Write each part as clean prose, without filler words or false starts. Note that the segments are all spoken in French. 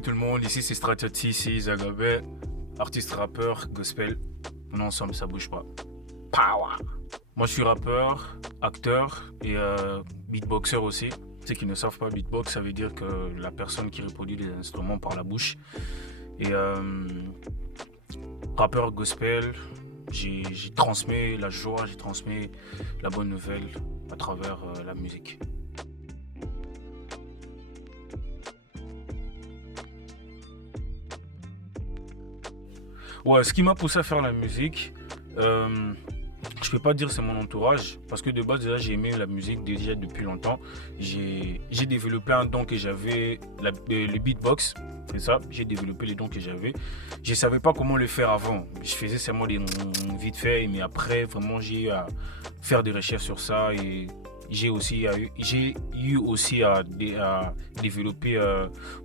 Salut tout le monde, ici c'est Stratioti, ici Zagabé, artiste rappeur, gospel. On est ensemble, ça bouge pas. Power. Moi je suis rappeur, acteur et beatboxer aussi. Ceux qui ne savent pas, beatbox, ça veut dire que la personne qui reproduit les instruments par la bouche. Et rappeur gospel, j'ai transmis la joie, j'ai transmis la bonne nouvelle à travers la musique. Ouais, ce qui m'a poussé à faire la musique, je peux pas dire c'est mon entourage, parce que de base déjà j'ai aimé la musique déjà depuis longtemps. J'ai développé un don que j'avais, le beatbox, c'est ça, j'ai développé les dons que j'avais. Je savais pas comment le faire avant, je faisais seulement des vite fait, mais après vraiment j'ai eu à faire des recherches sur ça et j'ai eu aussi à développer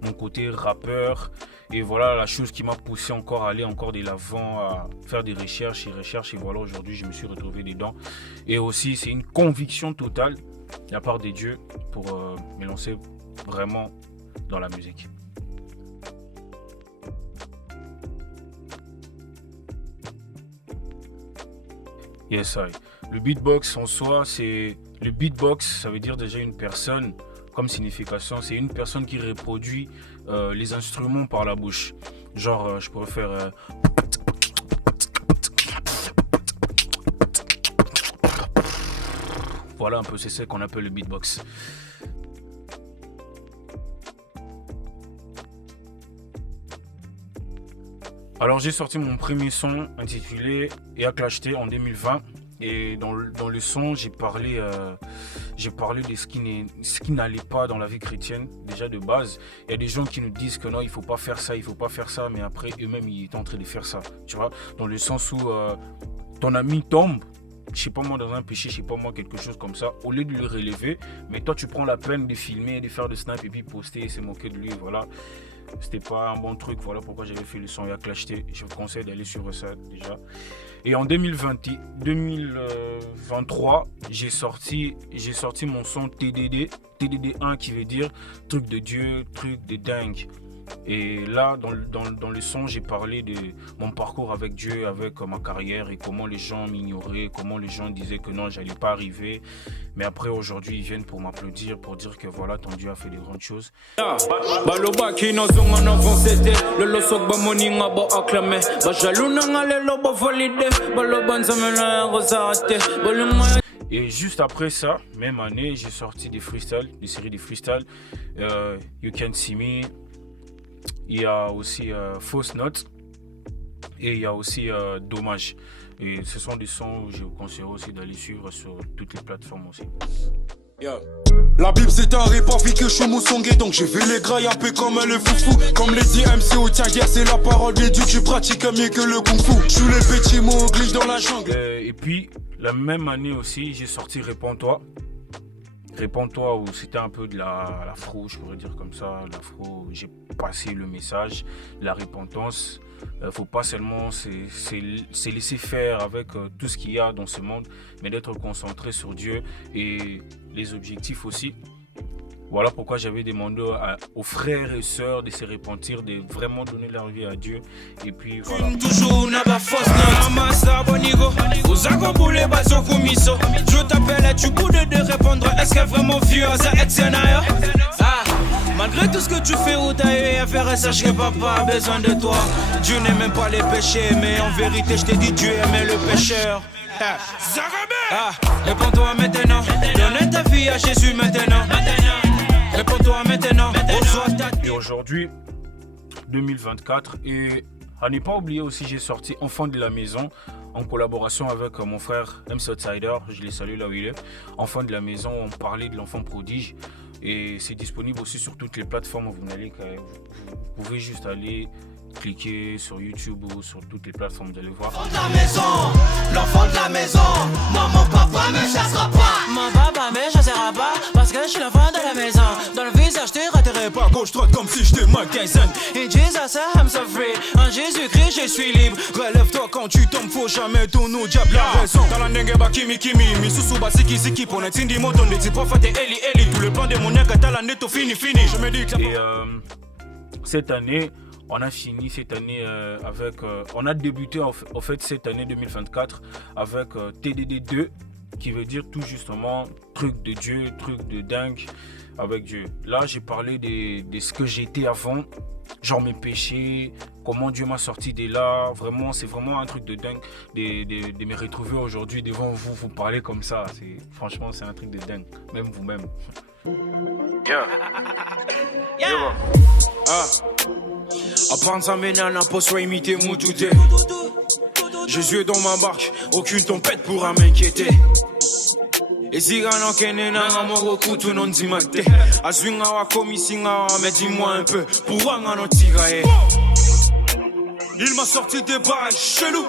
mon côté rappeur. Et voilà la chose qui m'a poussé encore à aller encore de l'avant, à faire des recherches. Et voilà, aujourd'hui, je me suis retrouvé dedans. Et aussi, c'est une conviction totale de la part de Dieu pour me lancer vraiment dans la musique. Yes, I. Le beatbox en soi, le beatbox, ça veut dire déjà une personne. Comme signification, c'est une personne qui reproduit les instruments par la bouche. Genre, je pourrais faire... Voilà un peu, c'est ça qu'on appelle le beatbox. Alors, j'ai sorti mon premier son intitulé « Et à clasher » en 2020. Et dans le son, j'ai parlé de ce qui n'allait pas dans la vie chrétienne, déjà de base. Il y a des gens qui nous disent que non, il faut pas faire ça, mais après eux-mêmes, ils sont en train de faire ça. Tu vois, dans le sens où ton ami tombe, je sais pas moi, dans un péché, je sais pas moi, quelque chose comme ça, au lieu de le relever, mais toi, tu prends la peine de filmer, de faire de snap et puis poster et se moquer de lui, voilà. C'était pas un bon truc, voilà pourquoi j'avais fait le son à clasher. Je vous conseille d'aller sur ça déjà. Et en 2023, j'ai sorti mon son TDD1 qui veut dire truc de Dieu, truc de dingue. Et là, dans le son, j'ai parlé de mon parcours avec Dieu, avec ma carrière et comment les gens m'ignoraient, comment les gens disaient que non, j'allais pas arriver. Mais après, aujourd'hui, ils viennent pour m'applaudir, pour dire que voilà, ton Dieu a fait des grandes choses. Et juste après ça, même année, j'ai sorti des freestyles, des séries de freestyles. You Can See Me. Il y a aussi Fausse Note et il y a aussi Dommage. Et ce sont des sons où je vous conseille aussi d'aller suivre sur toutes les plateformes aussi. Yeah. La Bible c'est un rap, envie que je suis moussongué, donc j'ai vu les grailles un peu comme le foufou. Comme les dit MC au Tiaguer, c'est la parole de Dieu, tu pratiques mieux que le kung fu. Je suis les petits mots glitch dans la jungle. Et puis, la même année aussi, j'ai sorti Réponds-toi. Réponds-toi, où c'était un peu de l'afro, je pourrais dire comme ça, l'afro, j'ai passé le message, la repentance. Faut pas seulement se laisser faire avec tout ce qu'il y a dans ce monde, mais d'être concentré sur Dieu et les objectifs aussi. Voilà pourquoi j'avais demandé aux frères et sœurs de se repentir, de vraiment donner leur vie à Dieu. Et puis voilà. Je t'appelle et tu boudes de répondre. Est-ce que vraiment vieux ça malgré tout ce que tu fais ou t'as eu à faire, sache que papa a besoin de toi. Dieu n'aime même pas les péchés, mais en vérité je t'ai dit Dieu aimait le pécheur. Réponds-toi maintenant, donne ta vie à Jésus maintenant. Réponds-toi maintenant. Et aujourd'hui, 2024, et à ne pas oublier aussi, j'ai sorti Enfant de la maison en collaboration avec mon frère MC Outsider, je l'ai salué là où il est. Enfant de la maison, on parlait de l'enfant prodige et c'est disponible aussi sur toutes les plateformes. Vous pouvez juste aller cliquer sur YouTube ou sur toutes les plateformes, vous allez voir. L'enfant de la maison, non mon papa me chassera pas. Mon papa me chassera pas parce que je suis l'enfant de la maison. Dans le visage je te raterai pas, gauche droite comme si j'étais Mike Tyson. In Jesus I'm so free, en Jésus-Christ je suis libre. Relève-toi quand tu tombes, faut jamais tourner au diable la raison. Dans la nenge ba kimi kimi, mi susu ba siki siki. Pour n'être indi moton de ti prophète Eli Eli. Tout le plan de mon nègre t'as la netto fini. Je me dis que et cette année, on a fini cette année avec... on a débuté en fait cette année 2024 avec TDD2, qui veut dire tout justement truc de Dieu, truc de dingue avec Dieu. Là, j'ai parlé de ce que j'étais avant, genre mes péchés, comment Dieu m'a sorti de là. Vraiment, c'est vraiment un truc de dingue de me retrouver aujourd'hui devant vous, vous parler comme ça. Franchement, c'est un truc de dingue, même vous-même. Apanza menana posso imiter Moutoudé. Jésus est dans ma barque, aucune tempête pourra m'inquiéter. Et si on kene na ngamoro kutu non dimate. Azwinga wa komisinga mais dis-moi un peu, pourquoi on en tiraille? Il m'a sorti des bails chelou.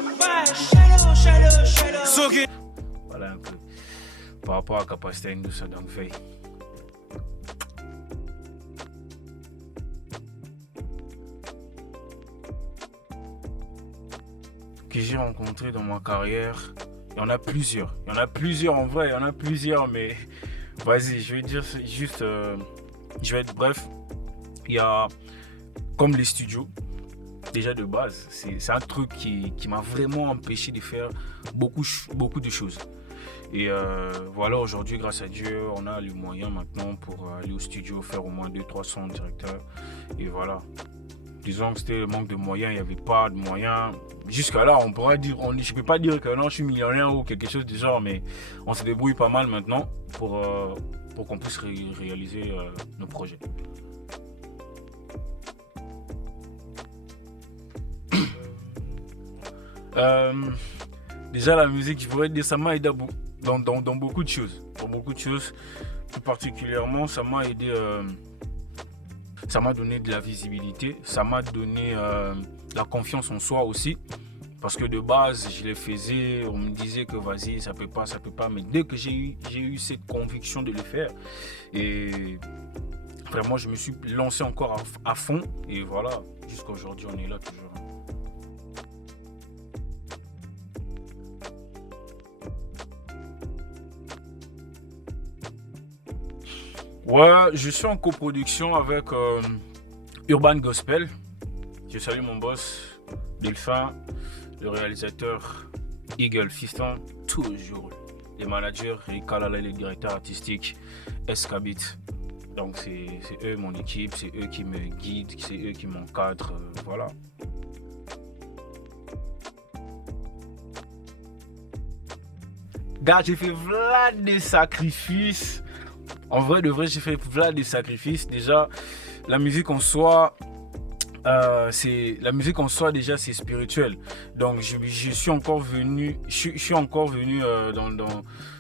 Voilà un peu par rapport à la capacité de ça donc fait. Que j'ai rencontré dans ma carrière, il y en a plusieurs en vrai, il y en a plusieurs, mais vas-y, je vais dire juste, je vais être bref. Il y a comme les studios, déjà de base, c'est un truc qui m'a vraiment empêché de faire beaucoup de choses. Et voilà, aujourd'hui, grâce à Dieu, on a les moyens maintenant pour aller au studio, faire au moins 2-3 sons directeurs. Et voilà. Disons que c'était le manque de moyens, il n'y avait pas de moyens. Jusqu'à là, on pourra dire, je ne peux pas dire que non, je suis millionnaire ou quelque chose du genre, mais on se débrouille pas mal maintenant pour qu'on puisse réaliser nos projets. Déjà, la musique, je pourrais dire, ça m'a aidé dans beaucoup de choses. Dans beaucoup de choses, plus particulièrement, ça m'a aidé. Ça m'a donné de la visibilité, ça m'a donné la confiance en soi aussi. Parce que de base, je les faisais, on me disait que vas-y, ça peut pas. Mais dès que j'ai eu cette conviction de le faire, et vraiment, je me suis lancé encore à fond. Et voilà, jusqu'à aujourd'hui, on est là toujours. Ouais, je suis en coproduction avec Urban Gospel. Je salue mon boss, Delphin, le réalisateur Eagle Fiston, toujours les managers, Rikalala, les directeurs artistiques, Escabit. Donc c'est eux mon équipe, c'est eux qui me guident, c'est eux qui m'encadrent, voilà. Gars, j'ai fait plein de sacrifices. En vrai, de vrai, j'ai fait plein de sacrifices. Déjà, la musique en soi, déjà, c'est spirituel. Donc, je suis encore venu,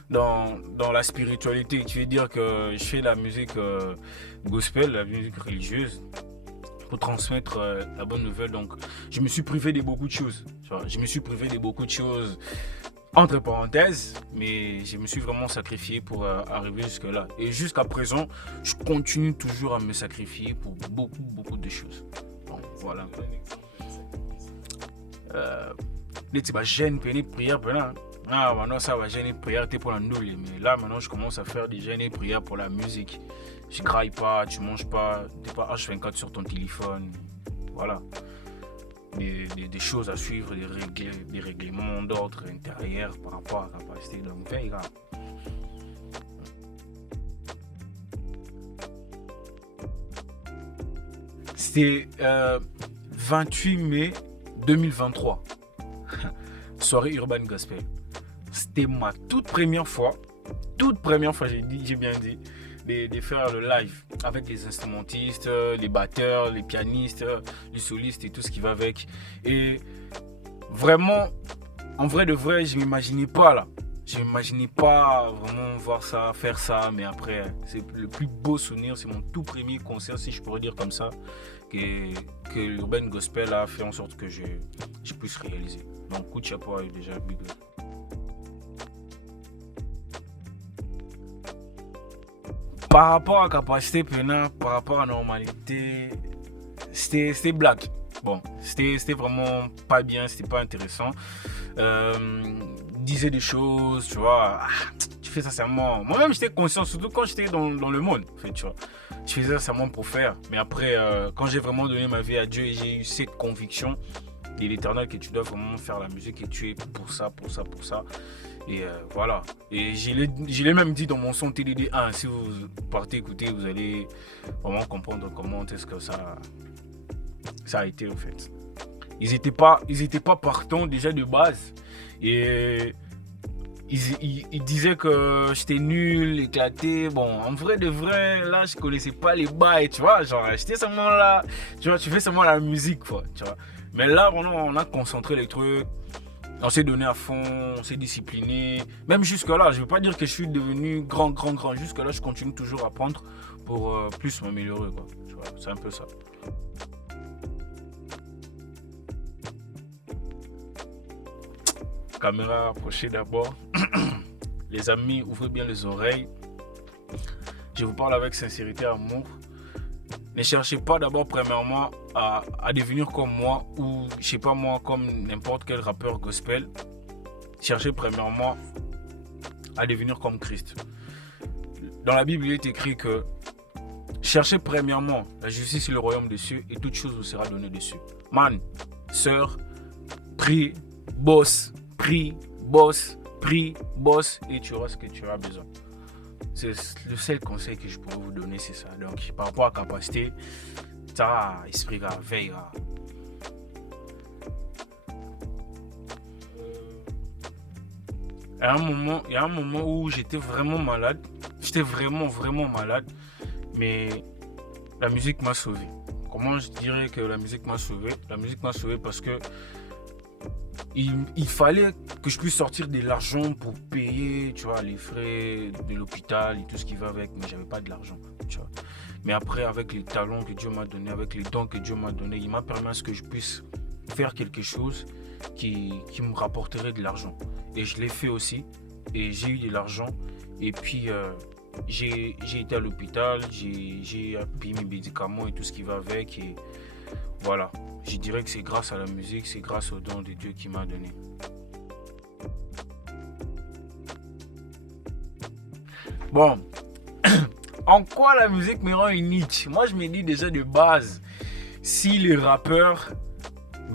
dans la spiritualité. Tu veux dire que je fais la musique gospel, la musique religieuse, pour transmettre la bonne nouvelle. Donc, je me suis privé de beaucoup de choses. Entre parenthèses, mais je me suis vraiment sacrifié pour arriver jusque-là. Et jusqu'à présent, je continue toujours à me sacrifier pour beaucoup de choses. Donc voilà. Gêne, prière, maintenant ça va gêner prière pour la nouvelle. Mais là maintenant je commence à faire des gênes et prières pour la musique. Je graille pas, tu manges pas, t'es pas H24 sur ton téléphone. Voilà. Des choses à suivre, des règlements d'ordre intérieur par rapport à la capacité. Donc, veille, c'était 28 mai 2023, soirée Urban Gospel. C'était ma toute première fois, j'ai bien dit, de faire le live avec les instrumentistes, les batteurs, les pianistes, les solistes et tout ce qui va avec. Et vraiment, en vrai de vrai, je ne m'imaginais pas là. Je ne m'imaginais pas vraiment voir ça, faire ça. Mais après, c'est le plus beau souvenir. C'est mon tout premier concert, si je pourrais dire comme ça, que l'Urban Gospel a fait en sorte que je puisse réaliser. Donc, coup de chapeau déjà, big up. Par rapport à capacité, par rapport à normalité, c'était black. Bon, c'était vraiment pas bien, c'était pas intéressant. disait des choses, tu vois. Tu fais ça seulement. Moi-même, j'étais conscient, surtout quand j'étais dans le monde, en fait, tu vois. Je faisais ça seulement pour faire. Mais après, quand j'ai vraiment donné ma vie à Dieu et j'ai eu cette conviction de l'Éternel que tu dois vraiment faire la musique et tu es pour ça. Et voilà. Et je l'ai même dit dans mon son TDD 1. Si vous partez écouter, vous allez vraiment comprendre comment est-ce que ça a été, en fait. Ils étaient pas partants déjà de base. Et ils disaient que j'étais nul, éclaté. Bon, en vrai de vrai, là, je connaissais pas les bails, tu vois. Genre, j'étais seulement là, tu vois, tu fais seulement la musique, quoi, tu vois. Mais là, on a concentré les trucs. On s'est donné à fond, on s'est discipliné. Même jusque-là, je ne veux pas dire que je suis devenu grand. Jusque-là, je continue toujours à apprendre pour plus m'améliorer, quoi. Tu vois, c'est un peu ça. Caméra approchée d'abord. Les amis, ouvrez bien les oreilles. Je vous parle avec sincérité et amour. Ne cherchez pas d'abord premièrement à devenir comme moi ou je sais pas moi comme n'importe quel rappeur gospel. Cherchez premièrement à devenir comme Christ. Dans la Bible, il est écrit que cherchez premièrement la justice et le royaume des cieux et toute chose vous sera donnée dessus. Man, sœur, prie, bosse et tu auras ce que tu as besoin. C'est le seul conseil que je pourrais vous donner, c'est ça. Donc, par rapport à la capacité, ça, esprit, veille. Il y a un moment où j'étais vraiment malade. J'étais vraiment malade. Mais la musique m'a sauvé. Comment je dirais que la musique m'a sauvé? La musique m'a sauvé parce que il fallait que je puisse sortir de l'argent pour payer, tu vois, les frais de l'hôpital et tout ce qui va avec, mais j'avais pas de l'argent, tu vois. Mais après, avec les talents que Dieu m'a donné, avec les dons que Dieu m'a donné, il m'a permis à ce que je puisse faire quelque chose qui me rapporterait de l'argent. Et je l'ai fait aussi, et j'ai eu de l'argent, et puis j'ai été à l'hôpital, j'ai payé mes médicaments et tout ce qui va avec, et voilà. Je dirais que c'est grâce à la musique, c'est grâce au don de Dieu qui m'a donné. Bon, en quoi la musique me rend unique? Moi, je me dis déjà de base, si les rappeurs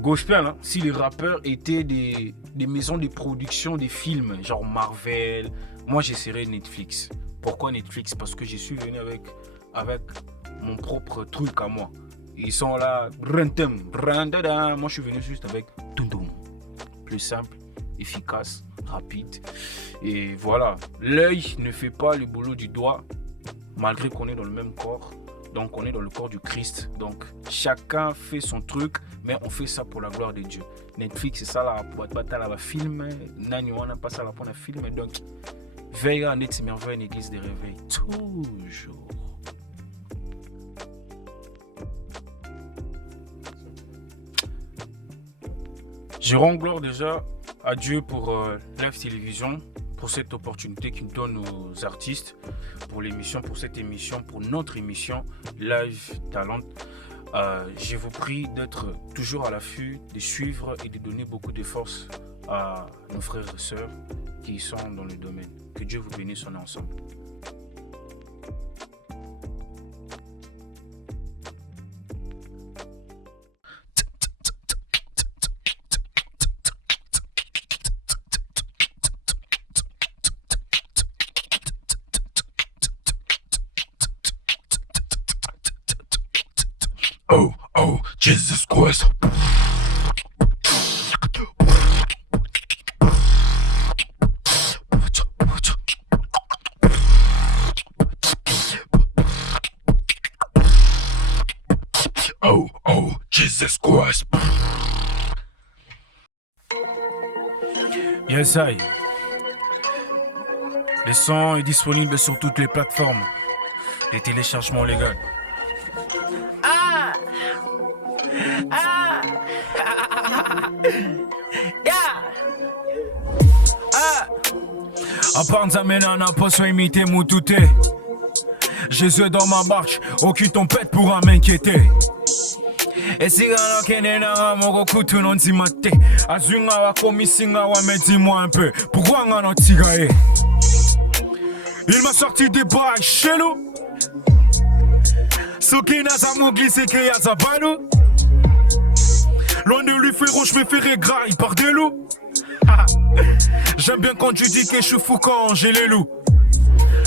gospel, si les rappeurs étaient des maisons de production des films, genre Marvel, moi j'essaierais Netflix. Pourquoi Netflix? Parce que je suis venu avec mon propre truc à moi. Ils sont là, moi je suis venu juste avec plus simple, efficace, rapide. Et voilà, l'œil ne fait pas le boulot du doigt, malgré qu'on est dans le même corps. Donc on est dans le corps du Christ. Donc chacun fait son truc, mais on fait ça pour la gloire de Dieu. Netflix, c'est ça là, pour être la film, nani on n'a pas ça là pour la film. Donc veille à net merveille une église de réveil toujours. Je rends gloire déjà à Dieu pour Live Télévision, pour cette opportunité qu'il me donne aux artistes, pour l'émission, pour cette émission, pour notre émission Live Talent. Je vous prie d'être toujours à l'affût, de suivre et de donner beaucoup de force à nos frères et sœurs qui sont dans le domaine. Que Dieu vous bénisse, on est ensemble. Oh, Jesus Christ. Oh, Jesus Christ. Yes, I. Le son est disponible sur toutes les plateformes. Les téléchargements légaux. Apanza menana posso imiter Mutute. Jésus dans ma barque, aucune tempête pourra m'inquiéter. Esigala kenena moko kutu non timate. Azunga wa komisinga wa mais dis-moi un peu. Pourquoi on a tigaé? Il m'a sorti des bails chelous. Soki n'a jamais glissé qu'il y a sa balou. Loin de lui frérot, je me ferai gras, il part des loups. J'aime bien quand tu dis que je suis fou quand j'ai les loups.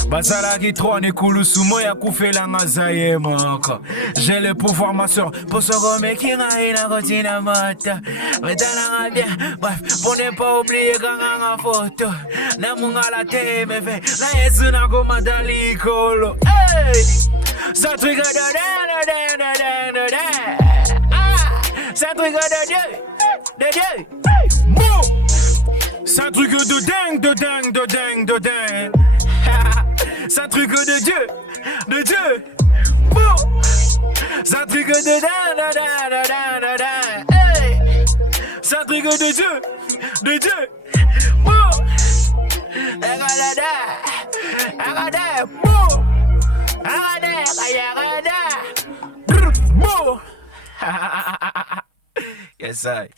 Basala qui trop ne coule sous moi y'a coupé la mazaye manque. J'ai le pouvoir ma soeur. Pour ce gomme qui n'a rien à continuer à mater. Mais t'as la bien. Bref, pour ne pas oublier quand on a photo. N'a mon à la télé mais fait. La yesu n'a comme dans l'école. Hey! Ça truc de ça truc de Dieu. De Dieu. Bon! Ça truc de dingue, de dingue, de dingue, de dingue. C'est un truc de Dieu, de Dieu. Bon. C'est un truc de da. Hey. C'est un truc de Dieu, de Dieu. Bon. Agada, bon. Agada. Bon. Yes, I.